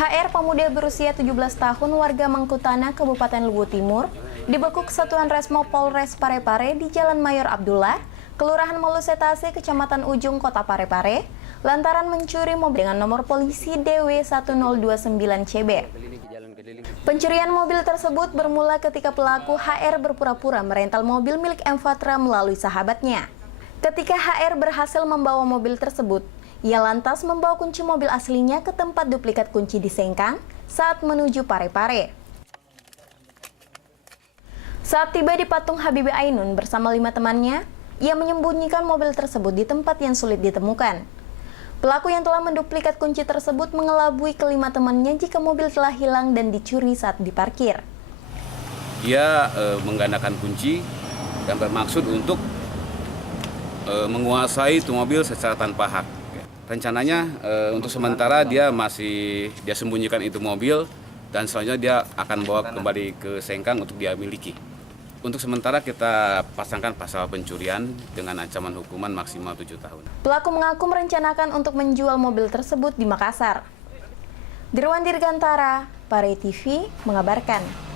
HR, pemuda berusia 17 tahun warga Mangkutana, Kabupaten Luwu Timur, dibekuk Satuan Resmo Polres Parepare di Jalan Mayor Abdullah, Kelurahan Malusetase, Kecamatan Ujung, Kota Parepare, lantaran mencuri mobil dengan nomor polisi DW1029CB. Pencurian mobil tersebut bermula ketika pelaku HR berpura-pura merental mobil milik M. Fatra melalui sahabatnya. Ketika HR berhasil membawa mobil tersebut, ia lantas membawa kunci mobil aslinya ke tempat duplikat kunci di Sengkang saat menuju Parepare. Saat tiba di patung Habibie Ainun bersama 5 temannya, ia menyembunyikan mobil tersebut di tempat yang sulit ditemukan. Pelaku yang telah menduplikat kunci tersebut mengelabui kelima temannya jika mobil telah hilang dan dicuri saat diparkir. Dia menggandakan kunci dan bermaksud untuk menguasai itu mobil secara tanpa hak. Rencananya untuk sementara dia sembunyikan itu mobil dan selanjutnya dia akan bawa kembali ke Sengkang untuk dia miliki. Untuk sementara kita pasangkan pasal pencurian dengan ancaman hukuman maksimal 7 tahun. Pelaku mengaku merencanakan untuk menjual mobil tersebut di Makassar. Dirwan Dirgantara, Pare TV mengabarkan.